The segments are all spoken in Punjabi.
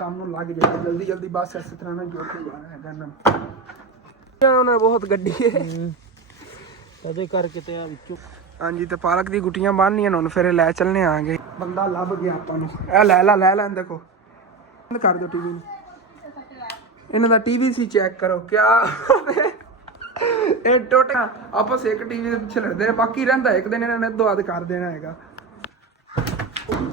काम ਨੂੰ ਲੱਗ ਜਾਏ ਜਲਦੀ ਜਲਦੀ ਬਸ ਇਸ ਤਰ੍ਹਾਂ ਨਾਲ ਜੋੜ ਕੇ ਜਾਣਾ ਹੈਗਾ ਨਾ ਉਹਨੇ ਬਹੁਤ ਗੱਡੀ ਹੈ ਕਦੇ ਕਰਕੇ ਤੇ ਆ ਵਿੱਚੋਂ ਹਾਂਜੀ ਤੇ ਪਾਲਕ ਦੀ ਗੁੱਟੀਆਂ ਬੰਨ੍ਹਨੀਆਂ ਹੁਣ ਫਿਰ ਲੈ ਚੱਲਨੇ ਆਂਗੇ ਬੰਦਾ ਲੱਭ ਗਿਆ ਆਪਾਂ ਨੂੰ ਇਹ ਲੈ ਲੈਣ ਦੇਖੋ ਬੰਦ ਕਰ ਦਿਓ ਟੀਵੀ ਨੂੰ ਇਹਨਾਂ ਦਾ ਟੀਵੀ ਸੀ ਚੈੱਕ ਕਰੋ ਕਿਆ ਇਹ ਟੋਟਾ ਆਪਸ ਇੱਕ ਟੀਵੀ ਦੇ ਪਿੱਛੇ ਲੜਦੇ ਨੇ ਬਾਕੀ ਰਹਿੰਦਾ ਇੱਕ ਦਿਨ ਇਹਨਾਂ ਨੇ ਦੁਆਦ ਕਰ ਦੇਣਾ ਹੈਗਾ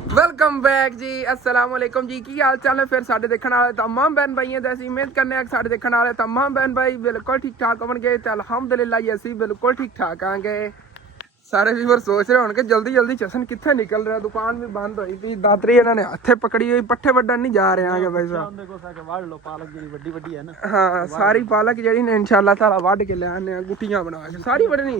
वेलकम बैक जी अस्सलाम वालेकुम जी की हाल चाल है फिर साढ़े देखने वाले तमाम बहन भाई हैं जैसी उम्मीद करने साढ़े देखने वाले तमाम बहन भाई बिल्कुल ठीक ठाक होंगे तो अल्हम्दुलिल्लाह जी असी बिल्कुल ठीक ठाक आएंगे सारे व्यूअर सोच रहे होंगे जल्दी जल्दी चसन कितने निकल रहा दुकान भी बंद हुई थी दातरी इन्होंने हथे पकड़ी हुई पट्ठे वड्डन नहीं जा रहे हैं भाई साहब हाँ सारी पालक जी ने इंशाल्लाह ताला वढ़ के ले आने गुटियां बना के सारी वढ़नी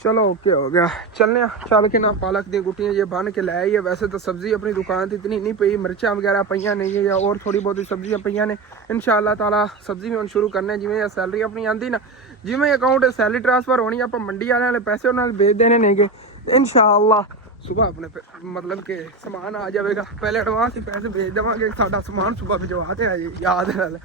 चलो ओके हो गया चलने चल के ना पालक दी गुटियां ये बन के ले आई है वैसे तो सब्जी अपनी दुकान से इतनी नहीं पई मिर्चा वगैरह पईयां नहीं है या और थोड़ी बहुत सब्जियां पईयां ने इंशाल्लाह ताला सब्जी भी हम शुरू करने जिवें सैलरी अपनी आंदी ना जिवें अकाउंट सैलरी ट्रांसफर होनी आप मंडी वाले पैसे उन्होंने भेज देने नेगे इंशाल्लाह सुबह अपने मतलब के समान आ जाएगा पहले एडवांस ही पैसे भेज देवांगे साडा समान सुबह भिजवाते आ याद नाल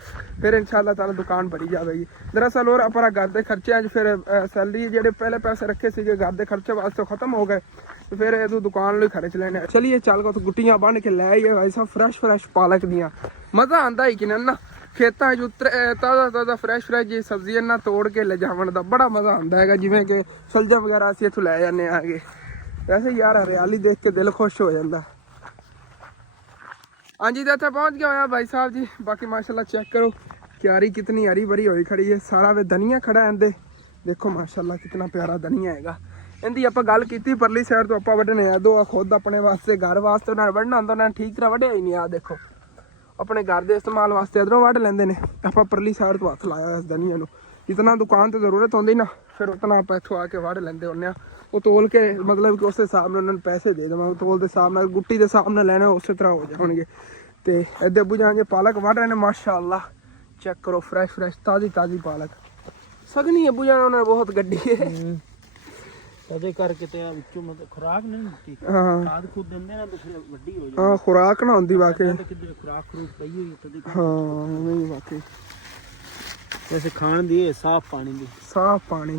फिर इंशाल्लाह ताला दुकान भरी जाएगी दरअसल और अपना घर के खर्चे अज फिर सैलरी जेडे पहले पैसे रखे थे घर के खर्चे वास्ते खत्म हो गए तो फिर ये दुकान लिए खर्च लेने चलिए चल को गुटियां बन के लै आइए भाई साहब फ्रैश पालक दियां मज़ा आंदा ही कि ना खेतों ताज़ा फ्रैश जी सब्जी ना तोड़ के ले जावन का बड़ा मज़ा आता है जिमें कि सलजा वगैरह असीं इत्थों लै जाने आगे वैसे यार हरियाली देख के दिल खुश हो जाता हाँ जी तो इतने पहुँच गया होया भाई साहब जी बाकी माशाल्लाह चेक करो क्यारी कितनी हरी भरी हुई खड़ी है सारा वे धनिया खड़ा है इंदे देखो माशाल्लाह कितना प्यारा धनिया हैगा इनकी आप गल की परली साइड तो आप वढ़ने आ दो खुद अपने वास्ते घर वास्ते उन्होंने वढ़ना होंगे उन्होंने ठीक तरह वढ़िया ही नहीं आ देखो अपने घर के इस्तेमाल वास्ते इधरों वढ़ लेंदे ने आप परली साइड तो हथ लाया इस धनिया नूं जितना दुकान तो जरूरत होंगी ना फिर उतना आप इत्थों आके वढ़ लेंदे होंगे वो तोल के मतलब कि उस हिसाब नाल उन्होंने पैसे दे देवां तोल के हिसाब नाल गुट्टी के हिसाब नाल लैना उस तरह हो जाएंगे तो इधर अब्बू जान पालक वढ़ रहे हैं माशाअल्लाह चेक करो फ्रैश ताज़ी पालक सगनी अब्बू जान उन्होंने बहुत गड्डी है कदे करके ते विचों मतलब खुराक नहीं मिलती खाद खुद देंदे ना तो फिर ਵੱਡੀ हो जाती हां खुराक ना होंदी वाकई खुराक पई हुई कदे हां नहीं वाकई जैसे खान दी साफ पानी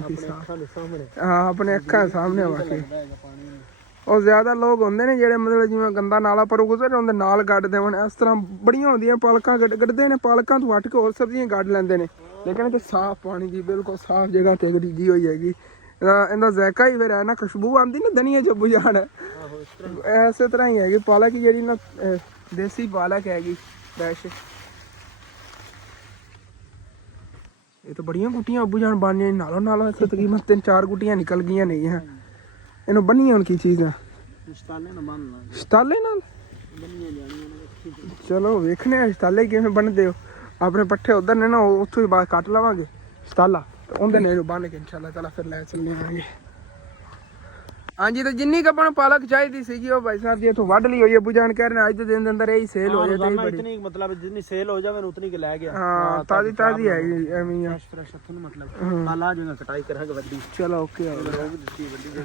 की साफ सामने हां अपने अखां सामने वाकई और ज्यादा लोग होंदे ने जेड़े मतलब जिवें गंदा नाला पर गुजर होंदे नाल गड्ड देवन इस तरह बड़ियां होंदियां पालकां गड्डदे ने पालकां तो हट के और सब्जियां गड्ड लेंदे ने लेकिन इत्थे साफ पानी की बिल्कुल साफ जगह ते गड्डी होई हैगी इनका जायका ही फिर है ना खुशबू आती ना धनिया जब्बू जान इस तरह ही हैगी पालक जी ना देसी पालक हैगी फ्रैश ये तो बड़ियां गुटियां अब्बू जान बन नालों नालों इस तकरीबन 3-4 गुटियां निकल गई नहीं है इन्हों बनिया हूँ की चीज़ शताले नाल चलो वेखने शताले किवें बनदे हो अपने पट्ठे उधर ने ना उत्थों ही बाहर कट लवांगे शताला उनके ने बन के इंशाल्लाह ताला फिर लै चलने आएंगे हाँ जी तो जिन्नी कपन पालक चाहिए सी वो भाई साहब जी इतों वढ़ ली हुई अब्बू जान कह रहे आज के दिन अंदर यही सेल हो जाए इतनी मतलब जितनी सेल हो जाए उतनी के ले गया हां ताजी है एवं फ्रेश मतलब काला जगह कटाई करांगे वड्डी चलो ओके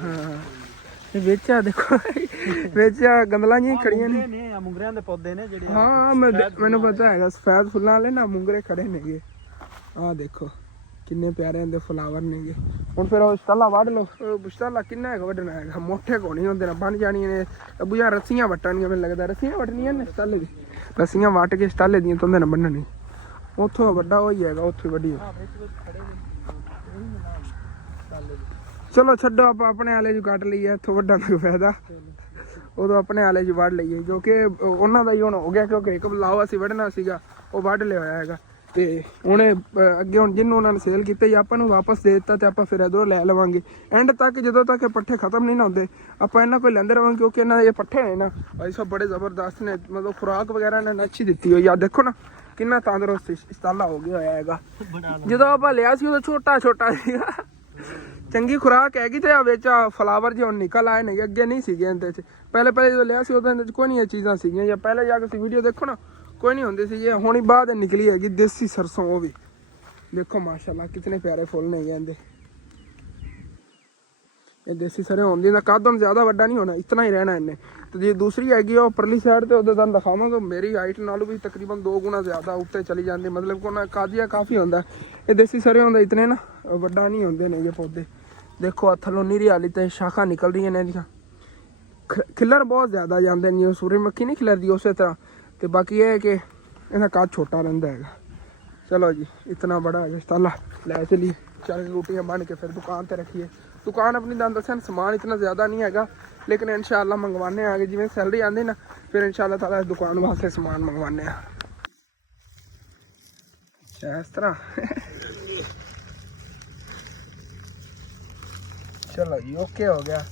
हां वेचा देखो वेचा गंदला जी खड़ियां ने मुंगरियां दे पौधे ने जेडे हां मैंने पता है सफेद फुल्लां वाले ना मुंगरे खड़े ने ये आ देखो किन्ने प्यारे इनके फ्लावर ने हुण फिर शताला वढ़ लो शताला किन्ना है वढ़ना है मोटे को नहीं होंदे ना बन जानी ने अब्बू यार रस्सियां वट्टणियां मैनूं लगदा रस्सियां वट्टनियां ने शताले दी रस्सियां वट के शताले दियां तुंदे ने बन्ननी उत्थों वड्डा होई जाएगा उत्थों वड्डी चलो छड्डो आप अपने आले जो कट लईए इत्थों वड्डा तक फायदा उदों अपने आले जो वढ़ लईए क्योंकि उन्हां दा ही हुण हो गया क्योंकि एक लाओ असीं वढ़ना सीगा वो वढ़ लिया होया हैगा ਤੇ ਉਹਨੇ ਅੱਗੇ ਹੁਣ ਜਿਹਨੂੰ ਉਹਨਾਂ ਨੇ ਸੇਲ ਕੀਤੇ ਆਪਾਂ ਨੂੰ ਵਾਪਸ ਦੇ ਦਿੱਤਾ ਤੇ ਆਪਾਂ ਫਿਰ ਇਧਰੋਂ ਲੈ ਲਵਾਂਗੇ ਐਂਡ ਤੱਕ ਜਦੋਂ ਤੱਕ ਇਹ ਪੱਠੇ ਖਤਮ ਨਹੀਂ ਨਾ ਹੁੰਦੇ ਆਪਾਂ ਇਹਨਾਂ ਕੋਈ ਲੈਂਦੇ ਰਵਾਂਗੇ ਕਿਉਂਕਿ ਇਹਨਾਂ ਦੇ ਇਹ ਪੱਠੇ ਨੇ ਨਾ ਭਾਈ ਸਾਹਿਬ ਬੜੇ ਜ਼ਬਰਦਸਤ ਨੇ ਮਤਲਬ ਖੁਰਾਕ ਵਗੈਰਾ ਇਹਨਾਂ ਨੇ ਅੱਛੀ ਦਿੱਤੀ ਹੋਈ ਆ ਦੇਖੋ ਨਾ ਕਿੰਨਾ ਤੰਦਰੁਸਤ ਇਸਤਾਲਾ ਹੋ ਗਿਆ ਹੋਇਆ ਹੈਗਾ ਜਦੋਂ ਆਪਾਂ ਲਿਆ ਸੀ ਉਦੋਂ ਛੋਟਾ ਸੀਗਾ ਚੰਗੀ ਖੁਰਾਕ ਹੈਗੀ ਤੇ ਆ ਵਿੱਚ ਫਲਾਵਰ ਜਿਹੇ ਹੁਣ ਨਿਕਲ ਆਏ ਨੇ ਅੱਗੇ ਨਹੀਂ ਸੀਗੇ ਇਹਦੇ 'ਚ ਪਹਿਲੇ ਜਦੋਂ ਲਿਆ ਸੀ ਉਦੋਂ ਇਹਦੇ 'ਚ ਕੋਈ ਨਹੀਂ ਇਹ ਚੀਜ਼ਾਂ ਸੀਗੀਆਂ ਜਾਂ ਪਹਿਲੇ ਜਾ ਕੇ ਤੁਸੀਂ ਵੀਡੀਓ ਦੇਖੋ ਨਾ कोई नहीं होंगी सी ये हुणी बाद निकली हैगी देसी सरसों वो भी देखो माशाल्लाह कितने प्यारे फुल ने इहदे ਇਹ ਦੇਸੀ ਸਰੋਂ ਹੁੰਦੀ ਨਾ, ਕੱਦ ਹੁਣ ਜ਼ਿਆਦਾ ਵੱਡਾ ਨਹੀਂ ਹੋਣਾ, ਇਤਨਾ ਹੀ ਰਹਿਣਾ ਇਹਨੇ। ਤੇ ਜੇ ਦੂਸਰੀ ਹੈਗੀ ਉਹ ਉੱਪਰਲੀ ਸਾਈਡ ਤੇ ਉਹਦੇ ਤੁਹਾਨੂੰ ਦਿਖਾਵਾਂਗਾ, ਮੇਰੀ ਹਾਈਟ ਨਾਲੋਂ ਵੀ ਤਕਰੀਬਨ 2 ਗੁਣਾ ਜ਼ਿਆਦਾ ਉੱਤੇ ਚਲੀ ਜਾਂਦੀ, ਮਤਲਬ ਕਿ ਉਹਨਾਂ ਕਾਜੀਆ ਕਾਫੀ ਹੁੰਦਾ। ਇਹ ਦੇਸੀ ਸਰੋਂ ਹੁੰਦਾ ਇਤਨੇ ਨਾ ਵੱਡਾ ਨਹੀਂ ਹੁੰਦੇ ਨੇ ਇਹ ਪੌਦੇ। ਦੇਖੋ ਥੱਲੋਂ ਨੀਰੀ ਹਾਲੀ ਤੇ ਸ਼ਾਖਾ ਨਿਕਲ ਰਹੀਆਂ ਨੇ ਇਹਦੀਆਂ, ਖਿਲਰ ਬਹੁਤ ਜ਼ਿਆਦਾ ਜਾਂਦੇ ਨੇ, ਸੂਰਜਮੁਖੀ ਨਹੀਂ ਖਿਲਰਦੀ ਉਸੇ ਤਰ੍ਹਾਂ। ਤੇ ਬਾਕੀ ਇਹ ਹੈ ਕਿ ਇਹਦਾ ਕੱਦ ਛੋਟਾ ਰਹਿੰਦਾ ਹੈਗਾ। ਚਲੋ ਜੀ इतना बड़ा है ताला ले चलिए, चल रोटियां बन के फिर दुकान पे रखिए। दुकान अपनी दस दस समान इतना ज़्यादा नहीं हैगा, लेकिन इंशाल्लाह मंगवाने आगे जिवें सैलरी आती ना, फिर इंशाल्लाह ताला दुकान वास्ते समान मंगवाने। इस तरह चलो जी ओके हो गया।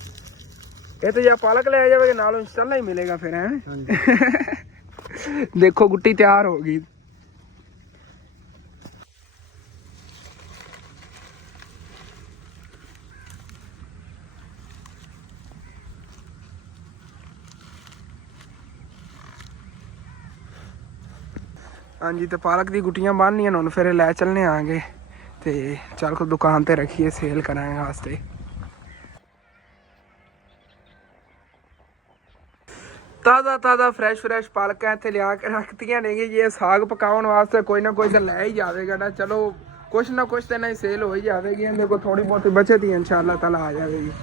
ये तो या पालक ले जाएगा नालों इंशाल्लाह ही मिलेगा फिर है। देखो गुट्टी तैयार होगी। हाँ जी, तो पालक दी गुटियां बननियां हुण फिर लै चलने आगे ते चल को दुकान ते रखिए, सेल कराने वास्ते। ताज़ा ताज़ा फ्रैश फ्रैश पालक इत्थे लिया के रखतियां ने कि ये साग पकाउण वास्ते कोई ना कोई तो लै ही जाएगा ना। चलो कुछ ना कुछ तो नहीं सेल हो ही जाएगी, इहदे कोल थोड़ी बहुत बचत ही इंशाल्लाह ताला आ जाएगी।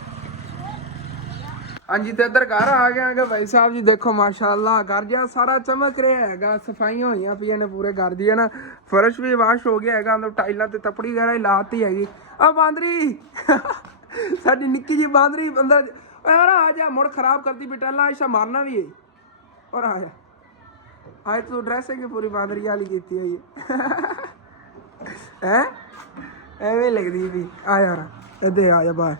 हाँ जी, तो इधर घर आ गया है भाई साहब जी। देखो माशाल्लाह घर जहा सारा चमक रहा है, सफाइयां हुई पई ने पूरे घर दी है ना। फर्श भी वाश हो गया है, अंदर टाइलों ते तपड़ी वगैरह ही लाती हैगी। अब बांदरी साडी निक्की जी बांदरी अंदर यार आ जा, मुड़ खराब करती बेटा ला ऐसा मारना भी है। और आ जा, आज तू ड्रेसिंग पूरी बांदरी वाली की है एवं लगती भी। आ यार इधर आ जा बाहर,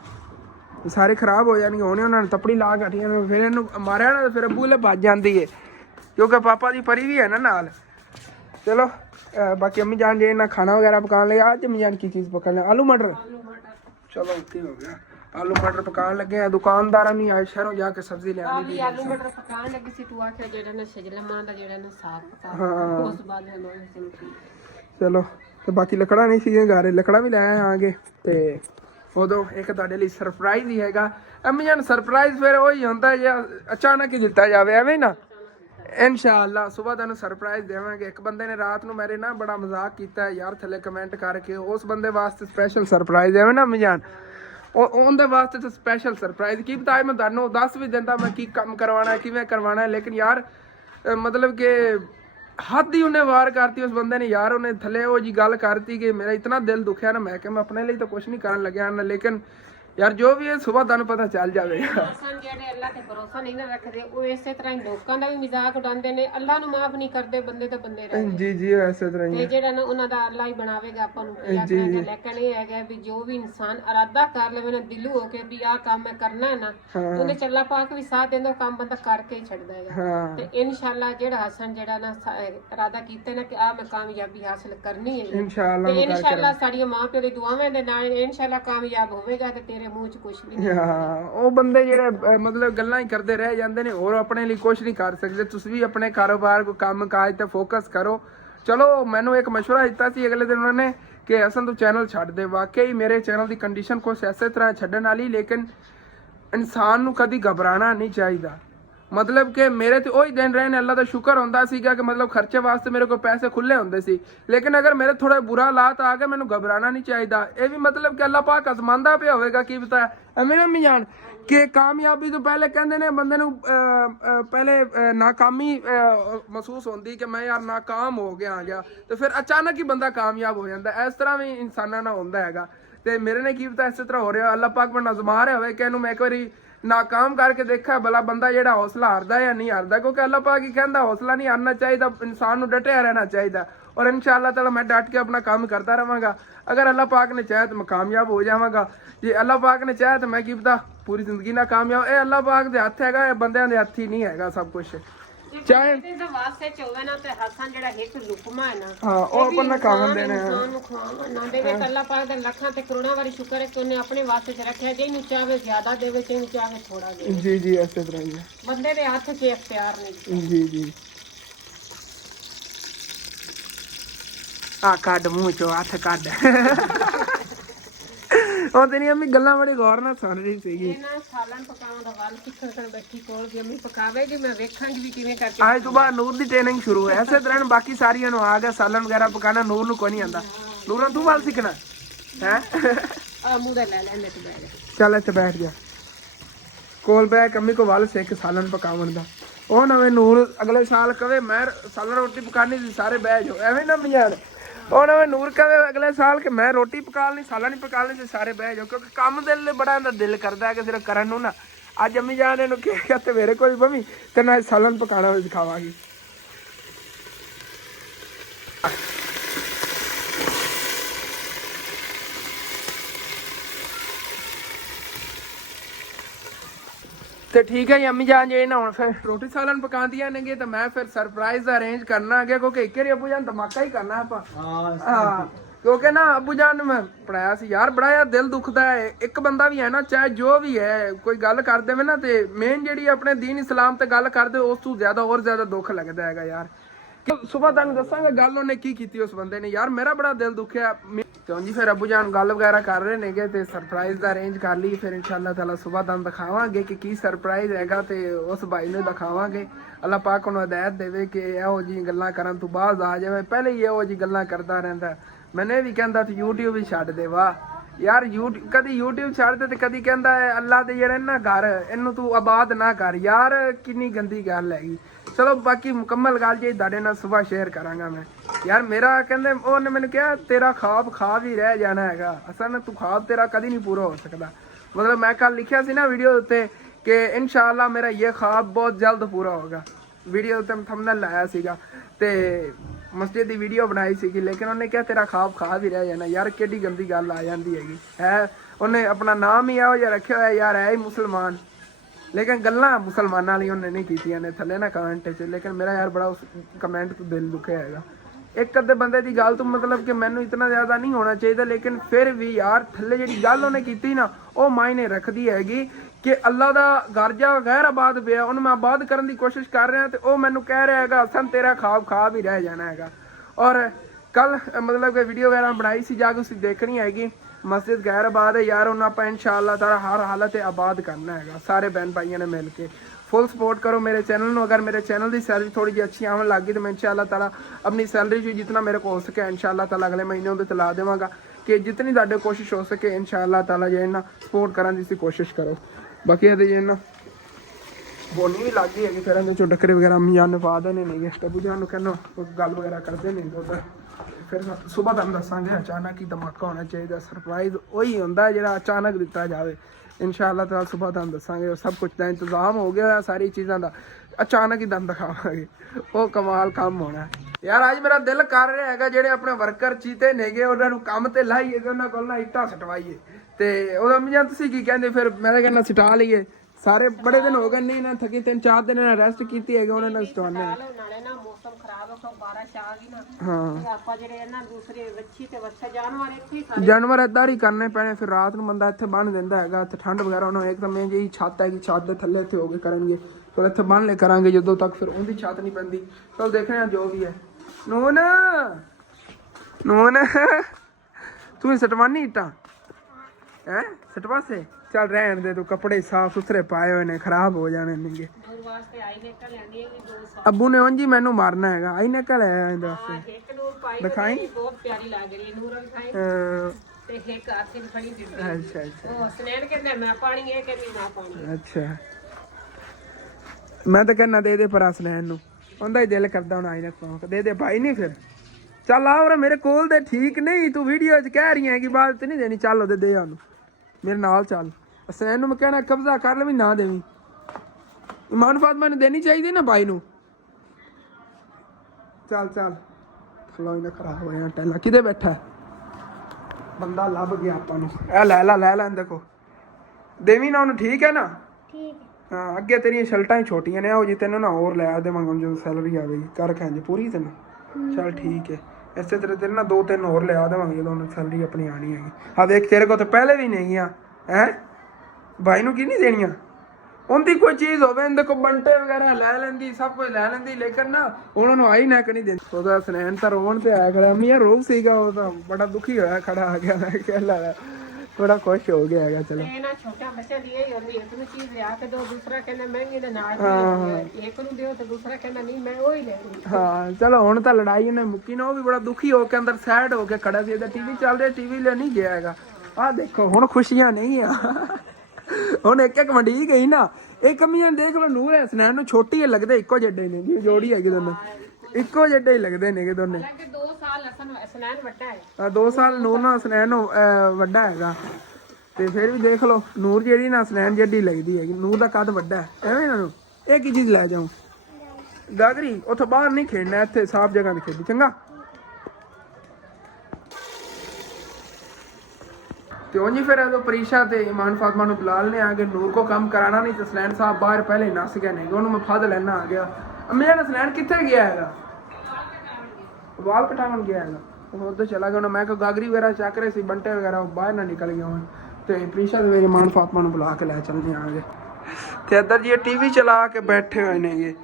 सारे खराब हो जाएंगे होने, उन्होंने तपड़ी ला के हटिया, फिर इन्हू मारिया ना फिर अबू ले भज जाती है, क्योंकि पापा की परी भी है ना नाल। चलो बाकी अम्मी जान जे ना खाना वगैरह पकाने लगे। आज अम्मी जान की चीज़ पकाने, आलू मटर। चलो ओके हो गया, आलू मटर पकाने लगे हैं। दुकानदार नहीं आए, शहरों जाके सब्जी ले आनी। आलू मटर पकाने लगे सी, तू आके जेड़ा ना सजला मां दा जेड़ा ना साग पका उस बाद में। चलो तो बाकी लकड़ा नहीं सी घर, लकड़ा भी ले आए आगे। ते उदों एक तुहाडे लई सरप्राइज ही हैगा अम्मी जान। सरप्राइज फिर वही होंदा है जे अचानक ही दिता जावे, एवें ना। इंशाअल्लाह सुबह तुहानूं सरप्राइज देवांगे। एक बंदे ने रात नूं मेरे ना बड़ा मजाक कीता है यार, थल्ले कमेंट करके, उस बंदे वास्ते स्पैशल सरप्राइज है ना अम्मी जान। उनके वास्ते तो स्पैशल सरप्राइज की बताया मैं तुहानूं दस भी दिंदा मैं की काम करवाना किवें करवाना है, लेकिन यार मतलब कि हद ही उन्हें वार करती उस बंदे ने यार। उन्हें थले वो जी गल करती कि मेरा इतना दिल दुखिया ना, मैं मैं अपने लिए तो कुछ नहीं करन लग्या ना, लेकिन यार जो भी है सुबह तुहानूं पता चल जाएगा। ਜਿਹੜੇ ਅੱਲਾਹ ਤੇ ਭਰੋਸਾ ਨਹੀਂ ਨਾ ਰੱਖਦੇ ਉਹ ਇਸੇ ਤਰ੍ਹਾਂ ਹੀ ਲੋਕਾਂ ਦਾ ਵੀ ਮਜ਼ਾਕ ਉਡਾਉਂਦੇ ਨੇ, ਅੱਲਾਹ ਨੂੰ ਮਾਫ ਨਹੀਂ ਕਰਦੇ, ਬੰਦੇ ਤੇ ਬੰਦੇ ਰਹਿੰਦੇ। ਜੀ ਜੀ ਇਸੇ ਤਰ੍ਹਾਂ ਹੀ ਤੇ ਜਿਹੜਾ ਨਾ ਉਹਨਾਂ ਦਾ ਅੱਲਾਹ ਹੀ ਬਣਾਵੇਗਾ ਆਪਾਂ ਨੂੰ ਕੀ ਆਖਣਾ। ਲੇਕਿਨ ਇਹ ਹੈਗਾ ਵੀ ਜੋ ਵੀ ਇਨਸਾਨ ਇਰਾਦਾ ਕਰ ਲਵੇ ਨਾ ਦਿਲੋਂ ਹੋ ਕੇ ਵੀ ਆਹ ਕੰਮ ਮੈਂ ਕਰਨਾ ਹੈ ਨਾ, ਉਹਨੇ ਚੱਲਾ ਪਾਕ ਵੀ ਸਾਥ ਦਿੰਦਾ, ਕੰਮ ਬੰਦਾ ਕਰਕੇ ਹੀ ਛੱਡਦਾ ਹੈਗਾ। ਤੇ ਇਨਸ਼ਾਅੱਲਾ ਜਿਹੜਾ ਹਸਨ ਜਿਹੜਾ ਨਾ ਇਰਾਦਾ ਕੀਤਾ ਨਾ ਕਿ ਆਹ ਮੈਂ ਕਾਮਯਾਬੀ ਹਾਸਲ ਕਰਨੀ ਹੈ ਇਨਸ਼ਾਅੱਲਾ ਸਾਡੀਆਂ ਮਾਂ ਪਿਓ ਦੀ ਦੁਆਵਾਂ ਦੇ ਨਾਲ ਇਨਸ਼ਾਅੱਲਾ ਕਾਮਯਾਬ ਹੋਵੇਗਾ। ਤੇ ਤੇਰੇ ਮੂੰਹ 'ਚ ਕੁਛ ਨਹੀਂ। ਉਹ ਬੰਦੇ ਜਿਹੜੇ मतलब गल्लां ही करते रह जाते हैं और अपने लिए कुछ नहीं कर सकते। तुम भी अपने कारोबार को काम काज ते फोकस करो। चलो मैंने एक मशवरा दिता सी अगले दिन उन्होंने कि असन तू चैनल छड्ड दे। वाकई मेरे चैनल की कंडीशन कुछ इस तरह छड्डण वाली, लेकिन इंसान नूं कदी घबराना नहीं चाहिए। मतलब कि मेरे तो वही दिन रहे ने, अल्लाह का शुक्र होंदा सीगा कि मतलब खर्चे वास्ते मेरे को पैसे खुले होंदे सी, लेकिन अगर मेरे थोड़ा बुरा हालात आ गए मैंने घबराना नहीं चाहिए। ये भी मतलब कि अल्लाह पाक आजमांदा पे होवेगा की पता मेरे अम्मी जान कि कामयाबी तो पहले कहते ने बंदे नूं पहले नाकामी महसूस होंदी कि मैं यार नाकाम हो गया, तो फिर अचानक ही बंदा कामयाब हो जाता है। इस तरह भी इंसानां नाल होंदा हैगा। ते मेरे ने की पता इस तरह हो रहा, अल्लाह पाक मैनूं आजमा रहा होवे कि इहनूं मैं एक बारी नाकाम करके देखा भला बंदा जेड़ा हौसला हारदा या नहीं हारदा, क्योंकि अल्लाह पाक ही कहंदा हौसला नहीं हारना चाहिए, इंसान नूं डटिया रहना चाहिए। और इंशाअल्लाह ताला मैं डट के अपना काम करता रहांगा। अगर अल्लाह पाक ने चाहे तो मैं कामयाब हो जावांगा, जे अल्लाह पाक ने चाहे तो मैं की पता पूरी जिंदगी ना कामयाब। ये अल्लाह पाक दे हत्थ हैगा, बंदियां दे हत्थ ही नहीं हैगा सब कुछ। चाहे ਇਹਦੇ ਵਾਸਤੇ ਚੋਵੇ ਨਾ ਤੇ ਹਸਨ ਜਿਹੜਾ ਇੱਕ ਲੁਕਮਾ ਹੈ ਨਾ, ਹਾਂ ਉਹ ਆਪਾਂ ਨਾ ਖਾਵਣ ਦੇਣਾ ਇਨਸਾਨ ਨੂੰ ਖਵਾਉਣ ਨਾ ਦੇਵੇ। ਅੱਲਾਹ ਪਾਕ ਦਾ ਲੱਖਾਂ ਤੇ ਕਰੋੜਾਂ ਵਾਰੀ ਸ਼ੁਕਰ ਹੈ ਕਿ ਉਹਨੇ ਆਪਣੇ ਵਾਸਤੇ ਚ ਰੱਖਿਆ। ਜਿਹਨੂੰ ਚਾਹੇ ਜ਼ਿਆਦਾ ਦੇਵੇ, ਜਿਹਨੂੰ ਚਾਹੇ ਥੋੜਾ ਦੇਵੇ। ਜੀ ਜੀ ਇਸੇ ਤਰ੍ਹਾਂ ਹੀ ਬੰਦੇ ਦੇ ਹੱਥ 'ਚ ਇਖਤਿਆਰ ਨਹੀਂ। ਜੀ ਜੀ ਆ ਕੱਢ ਮੂੰਹ ਚੋਂ ਹੱਥ ਕੱਢ। ਉਹ ਤੇਰੀ ਅੰਮੀ ਗੱਲਾਂ ਬੜੀ ਗੌਰ ਨਾਲ ਸੁਣ ਰਹੀ ਸੀਗੀ। ਇਹਨਾਂ ਸਾਲਨ ਪਕਾਉਣ ਦਾ ਵੱਲ ਕਿੱਥੇ ਕਰ ਬੈਠੀ ਕੋਲ ਦੀ ਅੰਮੀ ਪਕਾਵੇਗੀ, ਮੈਂ ਵੇਖਾਂਗੀ ਵੀ ਕਿਵੇਂ ਕਰਕੇ। ਅੱਜ ਤੋਂ ਬਾਅਦ ਨੂਰ ਦੀ ਟ੍ਰੇਨਿੰਗ ਸ਼ੁਰੂ ਹੈ। ਐਸੇ ਤਰ੍ਹਾਂ ਬਾਕੀ ਸਾਰੀਆਂ ਨੂੰ ਆ ਗਿਆ ਸਾਲਨ ਵਗੈਰਾ ਪਕਾਣਾ, ਨੂਰ ਨੂੰ ਕੋਈ ਨਹੀਂ ਆਂਦਾ। ਨੂਰਾਂ ਤੂੰ ਵੱਲ ਸਿੱਖਣਾ ਹੈ। ਆ ਮੂੰਹ ਦਾ ਲੈ ਲੈ ਮੇਰੇ ਬੈਠ ਜਾ। ਚੱਲ ਇੱਥੇ ਬੈਠ ਜਾ ਕੋਲ ਬੈ ਕੰਮੀ ਕੋ ਵੱਲ ਸਿੱਖ ਸਾਲਨ ਪਕਾਉਣ ਦਾ। ਉਹ ਨਵੇਂ ਨੂਰ ਅਗਲੇ ਸਾਲ ਕਵੇ ਮੈਂ ਸਾਲਨ ਰੋਟੀ ਪਕਾਣੀ ਸੀ, ਸਾਰੇ ਬਹਿ ਜਾਓ, ਐਵੇਂ ਨਾ ਮਜ਼ਾਕ। ਉਹ ਨਵੇਂ ਨੂਰ ਕਵੇ ਅਗਲੇ ਸਾਲ ਕਿ ਮੈਂ ਰੋਟੀ ਪਕਾ ਲੈਣੀ, ਸਾਲਾਂ ਨਹੀਂ ਪਕਾ ਲੈਣੀ, ਸਾਰੇ ਬਹਿ ਜਾਓ, ਕਿਉਂਕਿ ਕੰਮ ਦਿਲ ਬੜਾ ਦਾ ਦਿਲ ਕਰਦਾ ਹੈ ਕਿ ਸਿਰਫ ਕਰਨ ਨੂੰ ਨਾ। ਅੱਜ ਅੰਮੀ ਜਾਨ ਇਹਨੂੰ ਕਿਹਾ ਤੇ ਮੇਰੇ ਕੋਲ ਬਵੀ ਤੇ ਨਾ ਸਾਲਨ ਪਕਾਣਾ ਵੀ ਸਿਖਾਵਾਂਗੀ। ਤੇ ਠੀਕ ਹੈ ਜੀ ਅੰਮੀ ਜਾਨ ਜੇ ਨਾ ਹੁਣ ਫਿਰ ਰੋਟੀ ਸਾਲਨ ਪਕਾਉਂਦੀਆਂ ਨੇਗੇ ਤੇ ਮੈਂ ਫਿਰ ਸਰਪ੍ਰਾਈਜ਼ ਅਰੇਂਜ ਕਰਨਾ ਅੱਗੇ, ਕਿਉਂਕਿ ਇੱਕ ਵਾਰੀ ਅੱਬੂ ਜਾਨ ਧਮਾਕਾ ਹੀ ਕਰਨਾ ਆਪਾਂ। ਹਾਂ ਕਿਉਂਕਿ ਨਾ ਅੱਬੂ ਜਾਨ ਨੂੰ ਮੈਂ ਪੜਾਇਆ ਸੀ ਯਾਰ, ਬੜਾ ਯਾਰ ਦਿਲ ਦੁਖਦਾ ਹੈ। ਇੱਕ ਬੰਦਾ ਵੀ ਹੈ ਨਾ, ਚਾਹੇ ਜੋ ਵੀ ਹੈ, ਕੋਈ ਗੱਲ ਕਰ ਦੇਵੇ ਨਾ ਤੇ ਮੇਨ ਜਿਹੜੀ ਆਪਣੇ ਦੀਨ ਇਸਲਾਮ ਤੇ ਗੱਲ ਕਰਦੇ ਉਸ ਤੋਂ ਜ਼ਿਆਦਾ ਹੋਰ ਜ਼ਿਆਦਾ ਦੁੱਖ ਲੱਗਦਾ ਹੈਗਾ ਯਾਰ। ਸੁਬਹ ਤੁਹਾਨੂੰ ਦੱਸਾਂਗਾ ਗੱਲ ਉਹਨੇ ਕੀ ਕੀਤੀ ਉਸ ਬੰਦੇ ਨੇ ਯਾਰ, ਮੇਰਾ ਬੜਾ ਦਿਲ ਦੁਖਿਆ। ਕਿਉਂ ਜੀ ਫਿਰ ਅੱਬੂ ਜਾਨ ਗੱਲ ਵਗੈਰਾ ਕਰ ਰਹੇ ਨੇਗੇ ਤੇ ਸਰਪ੍ਰਾਈਜ਼ ਦਾ ਅਰੇਂਜ ਕਰ ਲਈ। ਫਿਰ ਇਨਸ਼ਾਅੱਲਾ ਤਾਲਾ ਸੁਬਹ ਤੁਹਾਨੂੰ ਦਿਖਾਵਾਂਗੇ ਕਿ ਕੀ ਸਰਪ੍ਰਾਈਜ਼ ਹੈਗਾ ਤੇ ਉਸ ਭਾਈ ਨੂੰ ਦਿਖਾਵਾਂਗੇ। ਅੱਲਾਹ ਪਾਕ ਨੂੰ ਹਦਾਇਤ ਦੇਵੇ ਕਿ ਇਹੋ ਜਿਹੀ ਗੱਲਾਂ ਕਰਨ ਤੋਂ ਬਾਅਦ ਆ ਜਾਵੇ। ਪਹਿਲੇ ਹੀ ਇਹੋ ਜਿਹੀ ਗੱਲਾਂ ਕਰਦਾ ਰਹਿੰਦਾ। ਮੈਨੇ ਵੀ ਕਹਿੰਦਾ ਤੂੰ YouTube ਵੀ ਛੱਡ ਦੇ। ਵਾਹ ਯਾਰ ਕਦੀ YouTube ਛੱਡ ਦੇ ਤੇ ਕਦੀ ਕਹਿੰਦਾ ਹੈ ਅੱਲਾ ਦੇ ਜਿਹੜੇ ਨਾ ਘਰ ਇਹਨੂੰ ਤੂੰ ਆਬਾਦ ਨਾ ਕਰ। ਯਾਰ ਕਿੰਨੀ ਗੰਦੀ ਗੱਲ ਹੈਗੀ। ਚਲੋ ਬਾਕੀ ਮੁਕੰਮਲ ਗੱਲ ਜੀ ਤੁਹਾਡੇ ਨਾਲ ਸੁਬਹ ਸ਼ੇਅਰ ਕਰਾਂਗਾ ਮੈਂ। ਯਾਰ ਮੇਰਾ ਕਹਿੰਦੇ ਉਹਨੇ ਮੈਨੂੰ ਕਿਹਾ ਤੇਰਾ ਖਾਬ ਖਾਬ ਹੀ ਰਹਿ ਜਾਣਾ ਹੈਗਾ, ਅਸਲ ਤੂੰ ਖਾਬ ਤੇਰਾ ਕਦੀ ਨਹੀਂ ਪੂਰਾ ਹੋ ਸਕਦਾ। ਮਤਲਬ ਮੈਂ ਕੱਲ ਲਿਖਿਆ ਸੀ ਨਾ ਵੀਡੀਓ ਉੱਤੇ ਕਿ ਇਨਸ਼ਾਅੱਲਾ ਮੇਰਾ ਇਹ ਖਾਬ ਬਹੁਤ ਜਲਦ ਪੂਰਾ ਹੋਗਾ। ਵੀਡੀਓ ਉੱਤੇ ਥੰਬਨੇਲ ਲਾਇਆ ਸੀਗਾ ਤੇ ਮਸਜਿਦ ਦੀ ਵੀਡੀਓ ਬਣਾਈ ਸੀਗੀ, ਲੇਕਿਨ ਉਹਨੇ ਕਿਹਾ ਤੇਰਾ ਖਾਬ ਖਾਬ ਹੀ ਰਹਿ ਜਾਣਾ। ਯਾਰ ਕਿੱਡੀ ਗੰਦੀ ਗੱਲ ਆ ਜਾਂਦੀ ਹੈਗੀ ਹੈ। ਉਹਨੇ ਆਪਣਾ ਨਾਮ ਹੀ ਇਹੋ ਜਿਹਾ ਰੱਖਿਆ ਹੋਇਆ ਯਾਰ, ਹੈ ਹੀ ਮੁਸਲਮਾਨ, ਲੇਕਿਨ ਗੱਲਾਂ ਮੁਸਲਮਾਨਾਂ ਵਾਲੀ ਉਹਨੇ ਨਹੀਂ ਕੀਤੀਆਂ ਨੇ ਥੱਲੇ ਨਾ ਕਮੈਂਟ 'ਚ। ਲੇਕਿਨ ਮੇਰਾ ਯਾਰ ਬੜਾ ਉਸ ਕਮੈਂਟ ਤੋਂ ਦਿਲ ਦੁਖਿਆ ਹੈਗਾ। ਇੱਕ ਅੱਧੇ ਬੰਦੇ ਦੀ ਗੱਲ ਤੋਂ ਮਤਲਬ ਕਿ ਮੈਨੂੰ ਇਤਨਾ ਜ਼ਿਆਦਾ ਨਹੀਂ ਹੋਣਾ ਚਾਹੀਦਾ, ਲੇਕਿਨ ਫਿਰ ਵੀ ਯਾਰ ਥੱਲੇ ਜਿਹੜੀ ਗੱਲ ਉਹਨੇ ਕੀਤੀ ਨਾ ਉਹ ਮਾਇਨੇ ਰੱਖਦੀ ਹੈਗੀ ਕਿ ਅੱਲਾ ਦਾ ਘਰ ਜਾ ਗੈਰ ਆਬਾਦ ਪਿਆ, ਉਹਨੂੰ ਮੈਂ ਆਬਾਦ ਕਰਨ ਦੀ ਕੋਸ਼ਿਸ਼ ਕਰ ਰਿਹਾ ਤੇ ਉਹ ਮੈਨੂੰ ਕਹਿ ਰਿਹਾ ਹੈਗਾ ਹਸਨ ਤੇਰਾ ਖਾਬ ਖਾਬ ਹੀ ਰਹਿ ਜਾਣਾ ਹੈਗਾ। ਔਰ ਕੱਲ ਮਤਲਬ ਕਿ ਵੀਡੀਓ ਵਗੈਰਾ ਬਣਾਈ ਸੀ, ਜਾ ਕੇ ਤੁਸੀਂ ਦੇਖਣੀ ਹੈਗੀ। ਮਸਜਿਦ ਗੈਰ ਆਬਾਦ ਹੈ ਯਾਰ, ਉਹਨੂੰ ਆਪਾਂ ਇਨਸ਼ਾਅੱਲਾ ਤਾਲਾ ਹਰ ਹਾਲਤ ਆਬਾਦ ਕਰਨਾ ਹੈਗਾ। ਸਾਰੇ ਬਹਿਨ ਭਾਈਆਂ ਨੇ ਮਿਲ ਕੇ ਫੁੱਲ ਸਪੋਰਟ करो मेरे चैनल ਨੂੰ। अगर मेरे चैनल की सैलरी थोड़ी जी अच्छी आवन लग गई तो मैं इंशाअल्लाह ताला अपनी सैलरी जो जितना मेरे को हो सके इंशाअल्लाह ताला अगले महीने उन्हें चला देवांगा कि जितनी तुहाडे कोशिश हो सके इंशाअल्लाह ताला जे ना सपोर्ट करन दी कोशिश करो। बाकी ये जे ना बोनी भी लग गई है, फिर इहदे चों डकरे वगैरह अम्मी जान ने पा देने ने अबू जान नूं कहना गल वगैरह करते नहीं उधर। फिर सुबह तुहानूं दस्सांगे अचानक ही धमाका होना चाहिए। सरप्राइज वही हुंदा जिहड़ा अचानक दिता जाए। इंशाअल्लाह ताला सुबह तुहानूं दस्सांगे सब कुछ का इंतजाम हो गया, सारी चीज़ों का अचानक ही तुहानूं दिखावांगे, वो कमाल काम होना यार। अज मेरा दिल कर रहा है ਜਿਹੜੇ ਆਪਣੇ ਵਰਕਰ ਚੀਤੇ ਨੇਗੇ ਉਹਨਾਂ ਨੂੰ ਕੰਮ ਤੇ ਲਾਈਏ ਤੇ ਉਹਨਾਂ ਕੋਲ ਨਾ ਇੱਟਾਂ ਸਟਵਾਈਏ ਤੇ ਉਹਦਾ ਮੀਆਂ ਤੁਸੀਂ ਕੀ ਕਹਿੰਦੇ? ਫਿਰ ਮੈਂ ਤਾਂ ਕਹਿੰਦਾ ਸਟਾ ਲਈਏ। ਸਾਰੇ ਬੜੇ ਦਿਨ ਹੋ ਗਏ ਨਹੀਂ ਨਾ ਥੱਕੇ, 3-4 ਦਿਨ ਇਹਨਾਂ ਰੈਸਟ ਕੀਤੀ ਹੈਗਾ, ਉਹਨਾਂ ਨੇ ਸਟਵਾਉਣਾ ਨਾਲੇ ਨਾ ਮੌਸਮ ਖਰਾਬ ਹੋ ਕੇ ਬਾਰਿਸ਼ ਆ ਗਈ ਨਾ ਤੇ ਆਪਾਂ ਜਿਹੜੇ ਇਹਨਾਂ ਦੂਸਰੇ ਵੱਛੀ ਤੇ ਵੱਛਾ ਜਾਨਵਰ ਇੱਥੇ ਸਾਰੇ ਜਾਨਵਰ ਏਦਾਂ ਹੀ ਕਰਨੇ ਪੈਣੇ। ਫਿਰ ਰਾਤ ਨੂੰ ਬੰਦਾ ਇੱਥੇ ਬੰਨ ਦਿੰਦਾ ਹੈਗਾ ਤੇ ਠੰਡ ਵਗੈਰਾ ਉਹਨਾਂ ਇੱਕਦਮ ਇਹ ਜਿਹੀ ਛੱਤ ਹੈਗੀ, ਛੱਤ ਦੇ ਥੱਲੇ ਇੱਥੇ ਹੋ ਕੇ ਕਰਨਗੇ। ਫਿਰ ਇੱਥੇ ਬੰਨ ਲੈ ਕਰਾਂਗੇ ਜਦੋਂ ਤੱਕ ਫਿਰ ਉਹਦੀ ਛੱਤ ਨਹੀਂ ਪੈਂਦੀ। ਚਲ ਦੇਖਦੇ ਹਾਂ ਜੋ ਵੀ ਹੈ। ਨੂਨ ਨੂਨ ਤੂੰ ਸਟਵਾਨੀ ਇੱਟਾਂ ਹੈ ਸਟਵਾਸੇ? ਚੱਲ ਰਹਿਣ ਦੇ ਤੂੰ, ਕੱਪੜੇ ਸਾਫ ਸੁਥਰੇ ਪਾਏ ਹੋਏ ਨੇ, ਖਰਾਬ ਹੋ ਜਾਣੇ ਨੇਗੇ। ਵਾਸਤੇ ਆਈ ਨੇ ਕੱਲ ਲੈਂਦੀ ਹੈ ਵੀ 2 ਸਾਲ ਅੱਬੂ ਨੇ ਉਂਝ ਹੀ ਮੈਨੂੰ ਮਾਰਨਾ ਹੈਗਾ। ਆਈ ਨੇ ਕੱਲ ਆਇਆ ਇਹਦੇ ਵਾਸਤੇ। ਇੱਕ ਨੂਰ ਪਾਈ ਦਿਖਾਈ ਬਹੁਤ ਪਿਆਰੀ ਲੱਗ ਰਹੀ ਹੈ ਨੂਰ ਦਿਖਾਈ ਤੇ ਇੱਕ ਆਸੇ ਫੜੀ ਦਿੱਤੀ। ਅੱਛਾ ਅੱਛਾ ਉਹ ਸਨੈਣ ਕਹਿੰਦਾ ਮੈਂ ਪਾਣੀ, ਇਹ ਕਹਿੰਦੀ ਨਾ ਪਾਣੀ। ਅੱਛਾ ਮੈਂ ਤਾਂ ਕਹਿੰਦਾ ਦੇ ਦੇ ਪਰ ਅਸਲੈਨ ਨੂੰ, ਉਹਦਾ ਹੀ ਦਿਲ ਕਰਦਾ ਹੁਣ ਆਈ ਨਾ ਸ਼ੌਂਕ ਦੇ ਦੇ ਭਾਈ। ਨਹੀਂ ਫਿਰ ਚੱਲ ਆ ਉਰੇ ਮੇਰੇ ਕੋਲ ਦੇ ਠੀਕ ਨਹੀਂ, ਤੂੰ ਵੀਡੀਓ 'ਚ ਕਹਿ ਰਹੀ ਹੈ ਕਿ ਬਾਅਦ ਤੇ ਨਹੀਂ ਦੇਣੀ। ਚੱਲ ਉਹਦੇ ਦੇ ਉਹਨੂੰ ਮੇਰੇ ਨਾਲ ਚੱਲ। ਅਸਲੈਨ ਨੂੰ ਮੈਂ ਕਹਿਣਾ ਕਬਜ਼ਾ ਕਰ ਲਵੀਂ ਨਾ ਦੇਵੀਂ। ਇਮਾਨ ਫਾਤਮਾ ਨੂੰ ਦੇਣੀ ਚਾਹੀਦੀ ਨਾ ਭਾਈ ਨੂੰ। ਚੱਲ ਚੱਲ ਖਲੋਈ ਨਾ ਖਰਾਬ ਹੋਇਆ ਟੈਲਾ ਕਿਤੇ ਬੈਠਾ ਬੰਦਾ ਲੱਭ ਗਿਆ ਆਪਾਂ ਨੂੰ। ਇਹ ਲੈ ਲੈ ਦੇਖੋ ਦੇਵੀ ਨਾ ਉਹਨੂੰ, ਠੀਕ ਹੈ ਨਾ? ਠੀਕ ਹਾਂ। ਅੱਗੇ ਤੇਰੀਆਂ ਸ਼ਰਟਾਂ ਹੀ ਛੋਟੀਆਂ ਨੇ, ਉਹ ਜੀ ਤੈਨੂੰ ਨਾ ਹੋਰ ਲੈ ਦੇਵਾਂਗਾ ਜਦੋਂ ਸੈਲਰੀ ਆਵੇਗੀ। ਕਰ ਖਾਂਜ ਪੂਰੀ ਤੈਨੂੰ। ਚੱਲ ਠੀਕ ਹੈ, ਇਸੇ ਤਰ੍ਹਾਂ ਤੇਰੇ ਨਾਲ 2-3 ਹੋਰ ਲਿਆ ਦੇਵਾਂਗੇ ਜਦੋਂ ਉਹਨੂੰ ਸੈਲਰੀ ਆਪਣੀ ਆਣੀ ਹੈਗੀ। ਹਾਂ ਦੇਖ ਤੇਰੇ ਕੋਲ ਤਾਂ ਪਹਿਲੇ ਵੀ ਨਹੀਂ ਆ ਹੈ, ਭਾਈ ਨੂੰ ਕੀ ਨਹੀਂ ਦੇਣੀਆਂ? ਉਹਦੀ ਕੋਈ ਚੀਜ਼ ਹੋਵੇ ਇਹਦੇ ਕੋਲ ਬੰਟੇ ਵਗੈਰਾ ਲੈ ਲੈਂਦੀ, ਸਭ ਕੁਝ ਲੈ ਲੈਂਦੀ, ਲੇਕਿਨ ਨਾ ਉਹਨਾਂ ਨੂੰ ਆਈ ਨੈਕ ਨਹੀਂ ਦਿੰਦੀ। ਉਹਦਾ ਸਨੈਨ ਤਾਂ ਰੋਣ ਤੇ ਆਇਆ ਖੜਾ। ਮੀਆਂ ਰੋਗ ਸੀਗਾ, ਉਹ ਤਾਂ ਬੜਾ ਦੁਖੀ ਹੋਇਆ ਖੜਾ ਆ ਗਿਆ। ਮੈਂ ਕਹਿ ਲਾ ਬੜਾ ਖੁਸ਼ ਹੋ ਗਿਆ ਹੈਗਾ। ਚਲੋ ਇਹ ਨਾ ਛੋਟਾ ਬੱਚਾ ਦੀ ਇਹ ਹੁੰਦੀ ਇੱਕ ਨੂੰ ਚੀਜ਼ ਲਿਆ ਕੇ ਦੋ, ਦੂਸਰਾ ਕਹਿੰਦਾ ਮਹਿੰਗੀ ਦੇ ਨਾਲ ਇੱਕ ਨੂੰ ਦਿਓ ਤੇ ਦੂਸਰਾ ਕਹਿੰਦਾ ਨਹੀਂ ਮੈਂ ਉਹ ਹੀ ਲੈਣੀ। ਹਾਂ ਚਲੋ ਹੁਣ ਤਾਂ ਲੜਾਈ ਇਹਨੇ ਮੁੱਕੀ ਨਾ। ਉਹ ਵੀ ਬੜਾ ਦੁਖੀ ਹੋ ਕੇ ਅੰਦਰ ਸੈਡ ਹੋ ਕੇ ਖੜਾ ਸੀ। ਇਹਦਾ ਟੀਵੀ ਚੱਲ ਰਿਹਾ, ਟੀਵੀ ਲੈ ਨਹੀਂ ਗਿਆ ਹੈਗਾ। ਆਹ ਦੇਖੋ ਹੁਣ ਖੁਸ਼ੀਆਂ ਨਹੀਂ ਆ। ਹੁਣ ਇੱਕ ਇੱਕ ਵੰਡੀ ਗਈ ਨਾ। ਇਹ ਕਮੀਆਂ ਦੇਖ ਲਓ, ਨੂਰ ਹਸਨੈਨ ਨੂੰ ਛੋਟੀ ਹੀ ਲੱਗਦੇ, ਇੱਕੋ ਜਿਹੇ ਨੇ ਜੀ, ਜੋੜੀ ਹੈਗੀ ਦੋਨੋਂ ਇੱਕੋ ਜਿਹੇ ਹੀ ਲੱਗਦੇ ਨੇਗੇ ਦੋਨੇ। 2 ਸਾਲ ਹਸਨੈਨ ਵੱਡਾ ਹੈ। 2 ਸਾਲ ਨੂਰ ਨਾਲ ਹਸਨੈਨ ਵੱਡਾ ਹੈਗਾ। ਤੇ ਫਿਰ ਵੀ ਦੇਖ ਲਓ ਨੂਰ ਜਿਹੜੀ ਨਾ ਹਸਨੈਨ ਜਿਹੜੀ ਲੱਗਦੀ ਹੈਗੀ। ਨੂਰ ਦਾ ਕੱਦ ਵੱਡਾ ਹੈ। ਐਵੇਂ ਇਹਨਾਂ ਨੂੰ ਇਹ ਕੀ ਚੀਜ਼ ਲੈ ਜਾऊं ਗਾਗਰੀ? ਉੱਥੋਂ ਬਾਹਰ ਨਹੀਂ ਖੇਡਣਾ, ਇੱਥੇ ਸਾਫ਼ ਜਗ੍ਹਾ ਤੇ ਖੇਡੀ ਚੰਗਾ। ਤੇ ਉਂਝ ਫਿਰ ਜਦੋਂ ਪਰੀਸ਼ਾ ਤੇ ਇਮਾਨ ਫਾਤਮਾ ਨੂੰ ਬੁਲਾ ਲੈਣੇ ਆਗੇ। ਨੂਰ को ਕੰਮ ਕਰਾਣਾ नहीं तो हसनैन साहब बाहर पहले नस गए ने। ਉਹਨੂੰ ਮੈਂ ਫੜ ਲੈਣਾ ਆ ਗਿਆ। ਮੇਰਾ ਹਸਨੈਨ ਕਿੱਥੇ ਗਿਆ ਹੈਗਾ? ਵਾਲ ਕਟਾਉਣ ਗਿਆ ਹੈਗਾ। ਉਹ ਉੱਧਰ ਚਲਾ ਗਿਆ। ਮੈਂ ਕਿਹਾ ਗਾਗਰੀ ਵਗੈਰਾ ਚੱਕ ਰਹੇ ਸੀ, ਬੰਟੇ ਵਗੈਰਾ ਉਹ ਬਾਹਰ ਨਾ ਨਿਕਲ ਗਏ ਹੁਣ। ਤੇ ਪ੍ਰੀਸ਼ਾ ਦੇ ਮੇਰੇ ਇਮਾਨ ਫਾਤਮਾ ਨੂੰ ਬੁਲਾ ਕੇ ਲੈ ਚੱਲਦੇ ਆਗੇ। ਤੇ ਇੱਧਰ ਜੀ ਇਹ ਟੀਵੀ ਚਲਾ ਕੇ ਬੈਠੇ ਹੋਏ ਨੇਗੇ।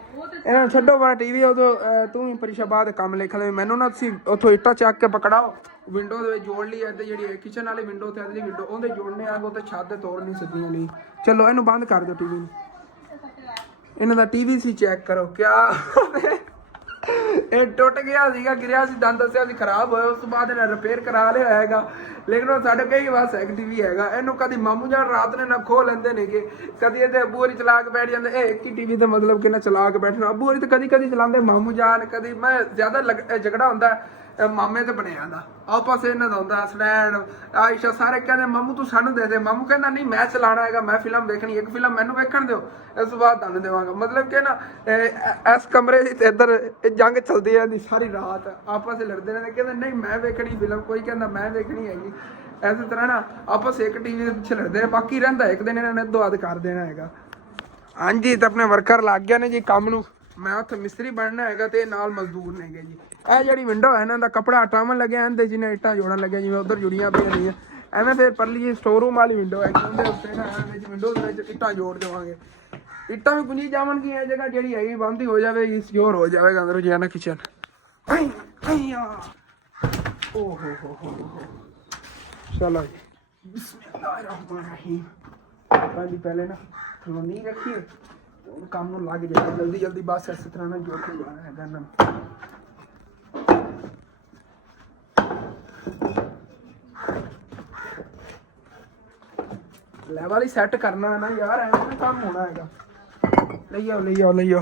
ਇਹਨਾਂ ਨੂੰ ਛੱਡੋ ਬਾ ਟੀਵੀ। ਉਦੋਂ ਤੂੰ ਹੀ ਪ੍ਰੀਸ਼ਾ ਬਾਅਦ ਕੰਮ ਲਿਖ ਲੈ। ਮੈਨੂੰ ਨਾ ਤੁਸੀਂ ਉੱਥੋਂ ਇੱਟਾਂ ਚੱਕ ਕੇ ਪਕੜਾਓ, ਵਿੰਡੋ ਦੇ ਵਿੱਚ ਜੋੜ ਲਈ। ਇੱਧਰ ਜਿਹੜੀ ਕਿਚਨ ਵਾਲੀ ਵਿੰਡੋ ਤੇ ਅਗਲੀ ਵਿੰਡੋ ਉਹਦੇ ਜੋੜਨੇ ਆ। ਉਹ ਤੇ ਛੱਤ ਤੇ ਤੋੜਨੀ ਸੱਜੀਆਂ ਨਹੀਂ। ਚਲੋ ਇਹਨੂੰ ਬੰਦ ਕਰ ਦਿਓ ਟੀਵੀ ਨੂੰ। ਇਹਨਾਂ ਦਾ ਟੀਵੀ ਸੀ ਚੈੱਕ ਕਰੋ ਕਿਆ ਇਹ ਟੁੱਟ ਗਿਆ ਸੀਗਾ, ਗਿਰਿਆ ਸੀ, ਦੰਦ ਦੱਸਿਆ ਸੀ ਖਰਾਬ ਹੋਇਆ। ਉਸ ਤੋਂ ਬਾਅਦ ਇਹਨਾਂ ਰਿਪੇਅਰ ਕਰਾ ਲਿਆ ਹੈਗਾ। ਲੇਕਿਨ ਉਹ ਸਾਡੇ ਕਈ ਵਾਰ ਇੱਕ ਟੀਵੀ ਹੈਗਾ। ਇਹਨੂੰ ਕਦੀ ਮਾਮੂ ਜਾਨ ਰਾਤ ਨੇ ਨਾ ਖੋਹ ਲੈਂਦੇ ਨੇਗੇ, ਕਦੀ ਇਹਦੇ ਅੱਬੂ ਹੋਰੀ ਚਲਾ ਕੇ ਬੈਠ ਜਾਂਦੇ। ਇਹ ਇੱਕ ਹੀ ਟੀਵੀ ਦਾ ਮਤਲਬ ਕਿੰਨਾ ਚਲਾ ਕੇ ਬੈਠਣਾ। ਅੱਬੂ ਹੋਰੀ ਤਾਂ ਕਦੀ ਕਦੀ ਚਲਾਉਂਦੇ, ਮਾਮੂ ਜਾਨ ਕਦੀ। ਮੈਂ ਜ਼ਿਆਦਾ ਝਗੜਾ ਹੁੰਦਾ ਮਾਮੇ ਤੇ ਬਣਿਆ ਦਾ, ਆਪਸ ਇਹਨਾਂ ਦਾ ਹੁੰਦਾ। ਹਸਨੈਨ ਆਇਸ਼ਾ ਸਾਰੇ ਕਹਿੰਦੇ ਮਾਮੂ ਤੂੰ ਸਾਨੂੰ ਦੇ ਦੇ। ਮਾਮੂ ਕਹਿੰਦਾ ਨਹੀਂ ਮੈਂ ਚਲਾਉਣਾ ਹੈਗਾ, ਮੈਂ ਫਿਲਮ ਵੇਖਣੀ, ਇੱਕ ਫਿਲਮ ਮੈਨੂੰ ਵੇਖਣ ਦਿਓ, ਇਸ ਤੋਂ ਬਾਅਦ ਤੁਹਾਨੂੰ ਦੇਵਾਂਗਾ। ਮਤਲਬ ਕਿ ਨਾ ਇਸ ਕਮਰੇ ਦੀ ਤੇ ਇੱਧਰ ਜੰਗ ਚੱਲਦੀ ਰਹਿੰਦੀ ਸਾਰੀ ਰਾਤ। ਆਪਸ ਲੜਦੇ ਰਹਿੰਦੇ, ਕਹਿੰਦੇ ਨਹੀਂ ਮੈਂ ਵੇਖਣੀ ਫਿਲਮ, ਕੋਈ ਕਹਿੰਦਾ ਮੈਂ ਵੇਖਣੀ ਹੈਗੀ। ਇਸੇ ਤਰ੍ਹਾਂ ਨਾ ਆਪਸ ਇੱਕ ਟੀਵੀ ਦੇ ਪਿੱਛੇ ਲੜਦੇ ਨੇ। ਬਾਕੀ ਰਹਿੰਦਾ ਇੱਕ ਦਿਨ ਇਹਨਾਂ ਨੇ ਦੁਆਦ ਕਰ ਦੇਣਾ ਹੈਗਾ। ਹਾਂਜੀ ਤਾਂ ਆਪਣੇ ਵਰਕਰ ਲੱਗ ਗਏ ਨੇ ਜੀ ਕੰਮ ਨੂੰ। ਮੈਂ ਉੱਥੇ ਮਿਸਤਰੀ ਬਣਨਾ ਹੈਗਾ ਤੇ ਨਾਲ ਮਜ਼ਦੂਰ ਨੇਗੇ ਜੀ। ਇਹ ਜਿਹੜੀ ਵਿੰਡੋ ਹੈ ਇਹਨਾਂ ਦਾ ਕੱਪੜਾ ਹਟਾਉਣ ਲੱਗਿਆ, ਇਹਦੇ ਜਿਹਨੇ ਇੱਟਾਂ ਜੋੜਨ ਲੱਗਿਆ, ਜਿਵੇਂ ਉਧਰ ਜੁੜੀਆਂ ਪਈਆਂ ਨਹੀਂ ਐਵੇਂ। ਫਿਰ ਪਰਲੀ ਜੀ ਸਟੋਰ ਰੂਮ ਵਾਲੀ ਵਿੰਡੋ ਹੈਗੀ, ਉਹਦੇ ਉੱਤੇ ਨਾ ਵਿੱਚ ਵਿੰਡੋ ਦੇ ਵਿੱਚ ਇੱਟਾਂ ਜੋੜ ਦੇਵਾਂਗੇ। ਇੱਟਾਂ ਵੀ ਪੁੰਜੀ ਜਾਵਣਗੀਆਂ। ਇਹ ਜਗ੍ਹਾ ਜਿਹੜੀ ਹੈਗੀ ਬੰਦ ਹੀ ਹੋ ਜਾਵੇਗੀ, ਸਿਕਿਉਰ ਹੋ ਜਾਵੇਗਾ ਅੰਦਰੋਂ ਜਾਣਾ ਕਿਚਨ। ਓ ਹੋ ਚਲੋ ਜੀ ਬਿਸਮਿਲ੍ਲਾਹਿਰਰਹਿਮਾਨਿਰਰਹੀਮ। ਪਹਿਲੀ ਪਹਿਲੇ ਨਾ ਥੋੜਾ ਨਹੀਂ ਰੱਖੀਏ ਕੰਮ ਨੂੰ ਲੱਗ ਜਾਏਗਾ ਜਲਦੀ ਜਲਦੀ। ਬਸ ਇਸ ਤਰ੍ਹਾਂ ਨਾਲ ਜੋੜ ਕੇ ਜਾਣਾ ਹੈਗਾ ਇਹਨਾਂ ਨੂੰ। ਲੈਵਲ ਹੀ ਸੈੱਟ ਕਰਨਾ ਹੈ ਨਾ ਯਾਰ, ਐਵੇਂ ਕੰਮ ਹੋਣਾ ਹੈਗਾ। ਲਈ ਆਓ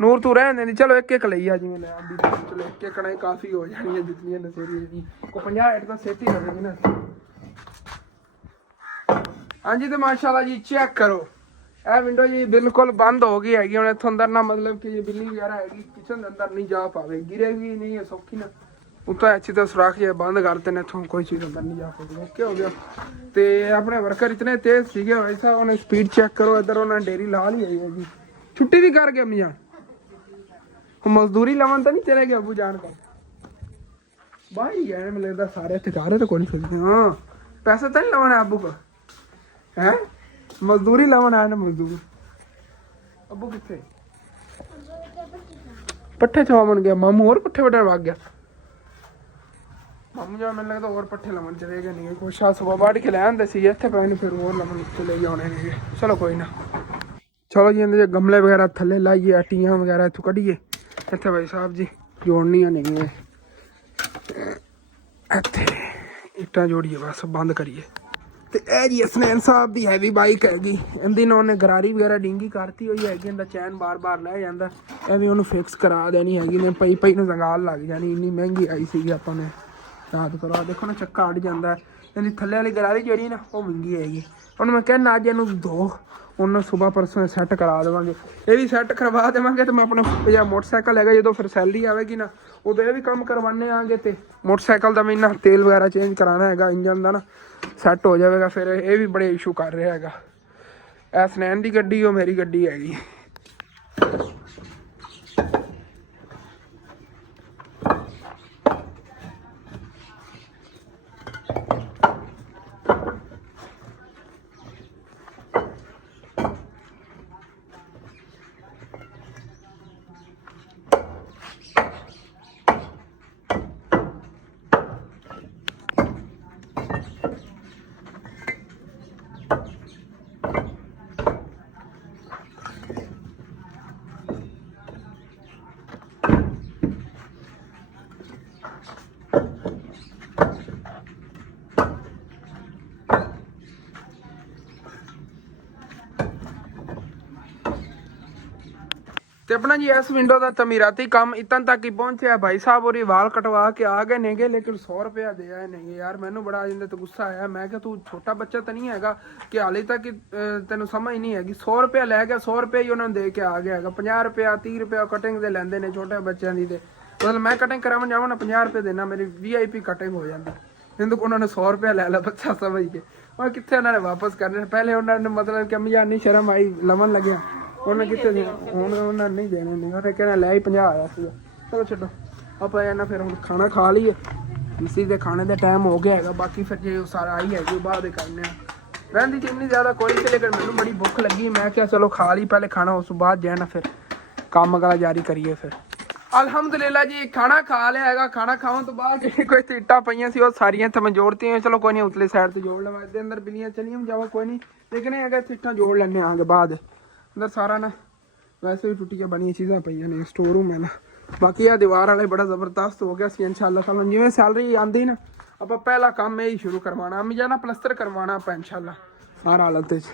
ਨੂਰ ਤੂੰ ਰਹਿਣ ਦੇਣੀ। ਚਲੋ ਇੱਕ ਇੱਕ ਲਈ ਆ ਜਿਵੇਂ ਲੈ ਆਂਦੀ। ਚਲੋ ਇੱਕ ਇੱਕ ਨਾਲ ਕਾਫੀ ਹੋ ਜਾਣੀਆਂ ਜਿਤਨੀਆਂ ਨਸੇਰੀ ਜੀ ਕੋ 50 ਹੇਠ ਤਾਂ ਸੇਤੀ ਲੱਗੇਗੀ ਨਾ। ਹਾਂਜੀ ਤੇ ਮਾਸ਼ਾਅੱਲਾ ਜੀ ਚੈੱਕ ਕਰੋ ਇਹ ਵਿੰਡੋ ਜੀ ਬਿਲਕੁਲ ਬੰਦ ਹੋ ਗਈ ਹੈਗੀ। ਹੁਣ ਇੱਥੋਂ ਅੰਦਰ ਨਾ ਮਤਲਬ ਕਿ ਬਿੱਲੀ ਵਗੈਰਾ ਹੈਗੀ ਕਿਚਨ ਦੇ ਅੰਦਰ ਨਹੀਂ ਜਾ ਪਾਵੇ, ਗਿਰੇਗੀ ਨਹੀਂ ਸੌਖੀ ਨਾ। ਉੱਤੋਂ ਅੱਛੀ ਤਾਂ ਸੁਰਾਖ ਜੇ ਬੰਦ ਕਰਤੇ ਨੇ, ਇੱਥੋਂ ਕੋਈ ਚੀਜ਼ ਅੰਦਰ ਨਹੀਂ ਜਾ ਸਕਦੀ। ਓਕੇ ਹੋ ਗਿਆ। ਤੇ ਆਪਣੇ ਵਰਕਰ ਇਤਨੇ ਤੇਜ਼ ਸੀਗੇ ਹੋਏ ਸਾ, ਉਹਨੇ ਸਪੀਡ ਚੈੱਕ ਕਰੋ। ਇੱਧਰ ਉਹਨਾਂ ਡੇਰੀ ਲਾ ਲਈ ਆਈ ਹੈਗੀ। ਛੁੱਟੀ ਵੀ ਕਰ ਗਿਆ ਮੀਆਂ। ਮਜ਼ਦੂਰੀ ਲਵਨ ਤਾਂ ਨਹੀਂ ਚਲੇ ਗਿਆ ਅਬੂ ਜਾਨ का बाहर ही गए मुझे लगता सारे ठिकारे तो कोई नहीं। हाँ पैसा तो नहीं लवाना अबू को है, मजदूरी लवन आया ना मजदूर। अबू कितने पट्ठे चवावन गया, मामू और पट्ठे वटन भाग गया। मामू जान मैंने लगता और पट्ठे लवन चले गए नहीं, कुछ सुबह बाढ़ के लैन सी इतने पे फिर और लवन चले जाने नहीं। चलो कोई ना। चलो जी इन्हें गमले वगैरह थले लाइए, आटियां वगैरह इतों कढ़िए। ਇੱਥੇ ਭਾਈ ਸਾਹਿਬ ਜੀ ਜੋੜਨੀਆਂ ਨਹੀਂ ਹੈ, ਇੱਥੇ ਇੱਟਾਂ ਜੋੜੀਏ ਬਸ ਬੰਦ ਕਰੀਏ। ਤੇ ਇਹ ਜੀ ਹਸਨੈਨ ਸਾਹਿਬ ਦੀ ਹੈਵੀ ਬਾਈਕ ਹੈਗੀ। ਇਹਦੀ ਨਾ ਉਹਨੇ ਗਰਾਰੀ ਵਗੈਰਾ ਡਿੰਗੀ ਕਰਤੀ ਹੋਈ ਹੈਗੀ। ਇਹਦਾ ਚੈਨ ਬਾਰ ਲੈ ਜਾਂਦਾ, ਇਹ ਵੀ ਉਹਨੂੰ ਫਿਕਸ ਕਰਾ ਦੇਣੀ ਹੈਗੀ ਨੇ। ਪਈ ਨੂੰ ਜੰਗਾਲ ਲੱਗ ਜਾਣੀ, ਇੰਨੀ ਮਹਿੰਗੀ ਆਈ ਸੀਗੀ ਆਪਾਂ ਨੇ। ਯਾਦ ਕਰੋ ਦੇਖੋ ਨਾ ਚੱਕਾ ਅੜ ਜਾਂਦਾ। ਇਹਦੀ ਥੱਲੇ ਵਾਲੀ ਗਰਾਰੀ ਜਿਹੜੀ ਨਾ ਉਹ ਮਹਿੰਗੀ ਹੈਗੀ। ਉਹਨੂੰ ਮੈਂ ਕਹਿਣਾ ਅੱਜ ਇਹਨੂੰ ਦੋ, ਉਹਨੂੰ ਸੁਬਾਹ ਪਰਸੋਂ ਸੈੱਟ ਕਰਾ ਦੇਵਾਂਗੇ। ਇਹ ਵੀ ਸੈੱਟ ਕਰਵਾ ਦੇਵਾਂਗੇ ਤੇ ਮੈਂ ਆਪਣੇ ਜਿਹੜਾ ਮੋਟਰਸਾਈਕਲ ਹੈਗਾ ਜਦੋਂ ਫਿਰ ਸੈਲਰੀ ਆਵੇਗੀ ਨਾ ਉਦੋਂ ਇਹ ਵੀ ਕੰਮ ਕਰਵਾਉਣੇ ਆਂਗੇ। ਤੇ ਮੋਟਰਸਾਈਕਲ ਦਾ ਮੈਂ ਨਾ ਤੇਲ ਵਗੈਰਾ ਚੇਂਜ ਕਰਾਉਣਾ ਹੈਗਾ, ਇੰਜਨ ਦਾ ਨਾ ਸੈੱਟ ਹੋ ਜਾਵੇਗਾ। ਫਿਰ ਇਹ ਵੀ ਬੜੇ ਇਸ਼ੂ ਕਰ ਰਿਹਾ ਹੈਗਾ। ਇਹ ਹਸਨੈਨ ਦੀ ਗੱਡੀ ਉਹ ਮੇਰੀ ਗੱਡੀ ਹੈਗੀ। ਤੇ ਆਪਣਾ ਜੀ ਇਸ ਵਿੰਡੋ ਦਾ ਤਮੀਰਾਤੀ ਕੰਮ ਇਤਨ ਤੱਕ ਹੀ ਪਹੁੰਚਿਆ। ਭਾਈ ਸਾਹਿਬ ਹੋਰੀ ਵਾਲ ਕਟਵਾ ਕੇ ਆ ਗਏ ਨੇਗੇ, ਲੇਕਿਨ 100 ਰੁਪਇਆ ਦੇ ਆਏ ਨੇਗੇ। ਯਾਰ ਮੈਨੂੰ ਬੜਾ ਇਹਦੇ ਤੇ ਗੁੱਸਾ ਆਇਆ। ਮੈਂ ਕਿਹਾ ਤੂੰ ਛੋਟਾ ਬੱਚਾ ਤਾਂ ਨਹੀਂ ਹੈਗਾ ਕਿ ਹਾਲੇ ਤੱਕ ਤੈਨੂੰ ਸਮਝ ਨਹੀਂ ਹੈਗੀ। 100 ਰੁਪਇਆ ਲੈ ਗਿਆ, 100 ਰੁਪਇਆ ਹੀ ਉਹਨਾਂ ਨੂੰ ਦੇ ਕੇ ਆ ਗਿਆ ਹੈਗਾ। 50 ਰੁਪਇਆ 30 ਰੁਪਇਆ ਕਟਿੰਗ ਦੇ ਲੈਂਦੇ ਨੇ ਛੋਟੇ ਬੱਚਿਆਂ ਦੀ। ਤੇ ਮਤਲਬ ਮੈਂ ਕਟਿੰਗ ਕਰਾਉਣ ਜਾਵਾਂ ਨਾ 50 ਰੁਪਏ ਦੇਣਾ, ਮੇਰੀ VIP ਕਟਿੰਗ ਹੋ ਜਾਂਦੀ। ਕਿੰਦੂ ਉਹਨਾਂ ਨੇ 100 ਰੁਪਇਆ ਲੈ ਲਿਆ ਬੱਚਾ ਸਮਝ ਕੇ। और कितने उन्होंने वापस करने पहले उन्होंने मतलब कि मुझे नहीं शर्म आई लवन लगे उन्होंने कितने उन्होंने नहीं देने नहीं उन्होंने कहना ले ही 50 आया सी। चलो छो आप ना फिर हम खाना खा लीए, इसी के खाने का टाइम हो गया है। बाकी फिर जो सारा आई है बाद करने रहती थी इन्नी ज़्यादा कोई थी, लेकिन मैंने बड़ी भुख लगी। मैं क्या चलो खा ली पहले खाना, उस बाद जाए ना फिर काम अगला जारी करिए। फिर ਅਲਹਮਦੁਲਿਲਾ ਜੀ ਖਾਣਾ ਖਾ ਲਿਆ ਹੈਗਾ। ਖਾਣਾ ਖਾਣ ਤੋਂ ਬਾਅਦ ਜਿਹੜੀ ਕੋਈ ਸੀਟਾਂ ਪਈਆਂ ਸੀ ਉਹ ਸਾਰੀਆਂ ਇੱਥੇ ਮੈਂ ਜੋੜਤੀਆਂ। ਚਲੋ ਕੋਈ ਨਹੀਂ ਉਤਲੇ ਸਾਈਡ ਤੇ ਜੋੜ ਲਵਾਂ, ਇਹਦੇ ਅੰਦਰ ਬਿਲੀਆਂ ਚਲੀਆਂ ਜਾਵਾ ਕੋਈ ਨਹੀਂ, ਲੇਕਿਨ ਇਹ ਹੈਗਾ ਸੀਟਾਂ ਜੋੜ ਲੈਣੇ ਆਗੇ ਬਾਅਦ। ਅੰਦਰ ਸਾਰਾ ਨਾ ਵੈਸੇ ਵੀ ਟੁੱਟੀਆਂ ਬਣੀਆਂ ਚੀਜ਼ਾਂ ਪਈਆਂ ਨੇ, ਸਟੋਰ ਰੂਮ ਹੈ ਨਾ। ਬਾਕੀ ਆ ਦੀਵਾਰ ਵਾਲੇ ਬੜਾ ਜ਼ਬਰਦਸਤ ਹੋ ਗਿਆ ਸੀ। ਇਨਸ਼ਾਅੱਲਾ ਸਾਨੂੰ ਜਿਵੇਂ ਸੈਲਰੀ ਆਂਦੀ ਨਾ ਆਪਾਂ ਪਹਿਲਾ ਕੰਮ ਇਹ ਹੀ ਸ਼ੁਰੂ ਕਰਵਾਉਣਾ, ਅੰਮੀ ਜਾਨਾ ਪਲਸਤਰ ਕਰਵਾਉਣਾ ਆਪਾਂ ਇਨਸ਼ਾਅੱਲਾ ਹਰ ਹਾਲਤ ਵਿੱਚ।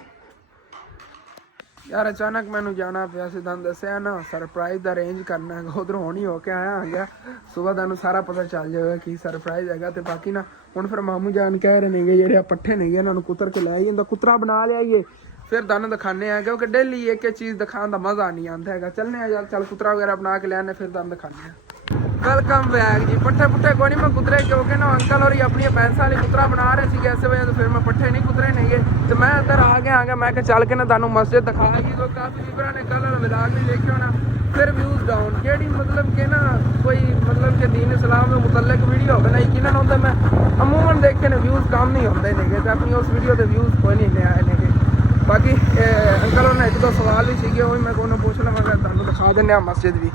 यार अचानक मैंने जाना पिया सी, तुहानू दस्सिया ना सरप्राइज का अरेंज करना है। उधरों होनी हो के आया गया सुबह, तुहानू सारा पता चल जाएगा कि सरप्राइज है। तो बाकी ना हुण फिर मामू जान कह रहे ने जेडे पट्ठे ने इन्होंने कुतर के लै आइए, कुतरा बना लियाइए फिर तुहानू दिखाने हैं, क्योंकि डेली एक एक चीज़ दिखाने का मज़ा नहीं आता है। चलने यार चल कुतरा वगैरह बना के लियाने फिर तुहानू दिखाने हैं। वेलकम बैक जी। पट्ठे पुट्ठे कोई नहीं, मैं कुतरे क्योंकि ना अंकल और अपनी पैसा वाली कुतरा बना रहे थे इस वजह तो फिर मैं पट्ठे नहीं कुतरे नहीं गए। तो मैं अंदर आ गया मैं चल के ना तुहानू मस्जिद दिखाएगी। तो काफ़ी वीवर ने कल मिलाग नहीं लेके होना फिर व्यूज़ डाउन जेडी मतलब कि ना कोई मतलब कि दीन इस्लाम के मुतल्लिक वीडियो होगा ना यकीनन होता। मैं अमूमन देखे ने व्यूज़ कम नहीं होते ने, अपनी उस वीडियो के व्यूज़ कोई नहीं ले आए ने। बाकी अंकल ने एक दो सवाल भी सीगे वही मैं उन्होंने पूछ लवांगा, तुहानू दिखा देने मस्जिद भी।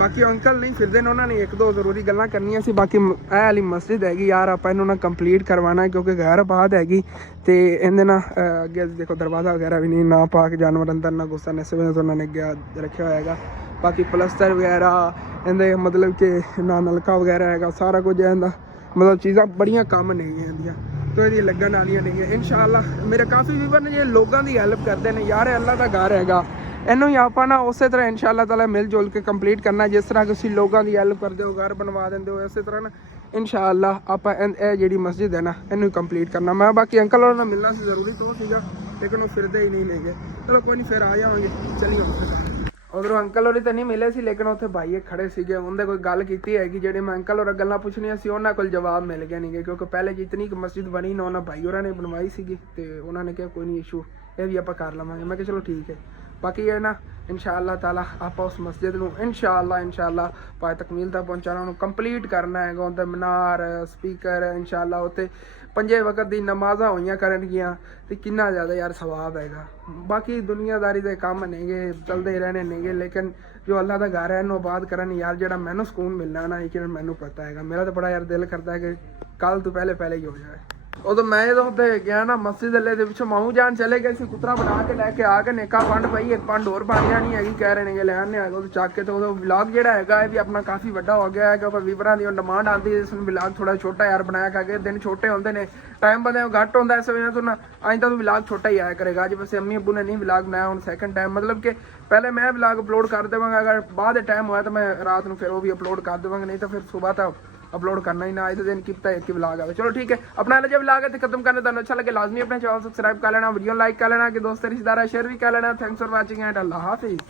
बाकी अंकल नहीं फिरते ने, उन्होंने एक दो जरूरी गल्लां करनियां सी। बाकी ਇਹ ਵਾਲੀ ਮਸਜਿਦ ਹੈਗੀ यार ਆਪਾਂ ਇਹਨੂੰ ਨਾ ਕੰਪਲੀਟ ਕਰਵਾਉਣਾ ਕਿਉਂਕਿ ਗੈਰ ਆਬਾਦ ਹੈਗੀ ਤੇ ਇਹਦੇ ਨਾ ਅੱਗੇ ਦੇਖੋ ਦਰਵਾਜ਼ਾ ਵਗੈਰਾ ਵੀ ਨਹੀਂ, ਨਾ ਪਾਕ ਜਾਨਵਰ ਅੰਦਰ ਨਾ ਘੁਸਣ, ਇਸ ਵਜ੍ਹਾ ਤੋਂ ਉਹਨਾਂ ਨੇ ਅੱਗੇ ਰੱਖਿਆ ਹੋਇਆ ਹੈਗਾ। ਬਾਕੀ ਪਲਸਤਰ ਵਗੈਰਾ ਇਹਦੇ मतलब कि ਨਾ ਨਲਕਾ ਵਗੈਰਾ ਹੈਗਾ, ਸਾਰਾ ਕੁਝ ਇਹਦਾ मतलब ਚੀਜ਼ਾਂ ਬੜੀਆਂ ਕੰਮ ਨਹੀਂ ਆਉਂਦੀਆਂ तो ये लगन वाली नहीं है। इंशाअल्लाह मेरे काफ़ी व्यूवर ने ये लोगों की हेल्प करते हैं यार, अल्लाह का घर हैगा ਇਹਨੂੰ ਹੀ ਆਪਾਂ ਨਾ ਉਸੇ ਤਰ੍ਹਾਂ ਇਨਸ਼ਾਅੱਲਾ ਤਾਲਾ ਮਿਲ ਜੁਲ ਕੇ ਕੰਪਲੀਟ ਕਰਨਾ। ਜਿਸ ਤਰ੍ਹਾਂ ਕਿ ਤੁਸੀਂ ਲੋਕਾਂ ਦੀ ਹੈਲਪ ਕਰਦੇ ਹੋ, ਘਰ ਬਣਵਾ ਦਿੰਦੇ ਹੋ, ਇਸੇ ਤਰ੍ਹਾਂ ਨਾ ਇਨਸ਼ਾਅੱਲਾ ਆਪਾਂ ਇਹ ਜਿਹੜੀ ਮਸਜਿਦ ਹੈ ਨਾ ਇਹਨੂੰ ਕੰਪਲੀਟ ਕਰਨਾ। ਮੈਂ ਬਾਕੀ ਅੰਕਲ ਹੋਰਾਂ ਨਾਲ ਮਿਲਣਾ ਸੀ ਜ਼ਰੂਰੀ ਤੋਂ ਸੀਗਾ, ਲੇਕਿਨ ਉਹ ਫਿਰਦੇ ਹੀ ਨਹੀਂ ਲੈ ਗਏ। ਚਲੋ ਕੋਈ ਨਹੀਂ ਫਿਰ ਆ ਜਾਵਾਂਗੇ, ਚਲੀਏ ਹੁਣ। ਉਧਰੋਂ ਅੰਕਲ ਹੋਰੀ ਤਾਂ ਨਹੀਂ ਮਿਲੇ ਸੀ, ਲੇਕਿਨ ਉੱਥੇ ਭਾਈ ਇੱਕ ਖੜੇ ਸੀਗੇ, ਉਹਦੇ ਕੋਈ ਗੱਲ ਕੀਤੀ ਹੈਗੀ ਜਿਹੜੇ ਮੈਂ ਅੰਕਲ ਹੋਰਾਂ ਗੱਲਾਂ ਪੁੱਛਣੀਆਂ ਸੀ ਉਹਨਾਂ ਕੋਲ ਜਵਾਬ ਮਿਲ ਗਏ ਨਹੀਂਗੇ। ਕਿਉਂਕਿ ਪਹਿਲੇ ਜਿਤਨੀ ਕਿ ਮਸਜਿਦ ਬਣੀ ਨਾ ਉਹਨਾਂ ਭਾਈ ਹੋਰਾਂ ਨੇ ਬਣਵਾਈ ਸੀਗੀ ਤੇ ਉਹਨਾਂ ਨੇ ਕਿਹਾ ਕੋਈ ਨਹੀਂ ਇਸ਼ੂ ਇਹ ਵੀ ਆਪਾਂ ਕਰ ਲਵਾਂਗੇ। ਮੈਂ ਕਿਹਾ ਚਲੋ ਠੀਕ ਹੈ। बाकी है ना इंशाअल्लाह ताला आप उस मस्जिद में इंशाअल्लाह पाए तकमील तक पहुँचाना, उन्होंने कंप्लीट करना है। उधर मीनार स्पीकर इंशाअल्लाह उत्ते 5 वक्त की नमाज़ा होइयां करनगियां ते कितना ज़्यादा यार सवाब हैगा। बाकी दुनियादारी के काम नहीं चलते रहने नहीं, लेकिन जो अल्लाह का घर है इन्हू आबाद करन यार जेड़ा मैनू सुकून मिलना ना यकीन मैनू पता है। मेरा तो बड़ा यार दिल करता है कि कल तो पहले ही हो जाए। उदो मैं जो उत्ते गया ना मस्जिद अल्ले दे पिछों मामू जान चले गए सी, कुतरा बना के लैके आ के नेका पंड पई एक पंड होर बन जानी हैगी, कह रहे ने लैन आएगा उदो चक के। तो उदो व्लॉग जेड़ा हैगा ये भी अपना काफ़ी वड्डा हो गया है क्योंकि वीवरां दी डिमांड आती है इसमें व्लॉग थोड़ा छोटा यार बनाया करके। दिन छोटे होंदे ने, टाइम बंदे घट होंदा, इस वजह तो ना अज तक व्लॉग छोटा ही आया करेगा। अज वैसे अम्मी अब्बू ने नहीं व्लॉग बनाया, हुण सैकंड टाइम मतलब कि पहले मैं व्लॉग अपलोड कर देवांगा, अगर बाद टाइम होया तो मैं रात को फिर वो भी अपलोड कर देवांगा, नहीं तो फिर सुबह तक अपलोड करना ही ना। आज दिन की पता है कि व्लॉग आवे। चलो ठीक है, अपना जो व्लॉग है खत्म करने तुहानू अच्छा लगे लाजमी अपने चैनल सब्सक्राइब कर लेना, वीडियो लाइक कर लेना, कि दोस्त रिश्तेदार शेयर भी कर लेना। थैंक्स फॉर वाचिंग एंड अल्लाह हाफिज़।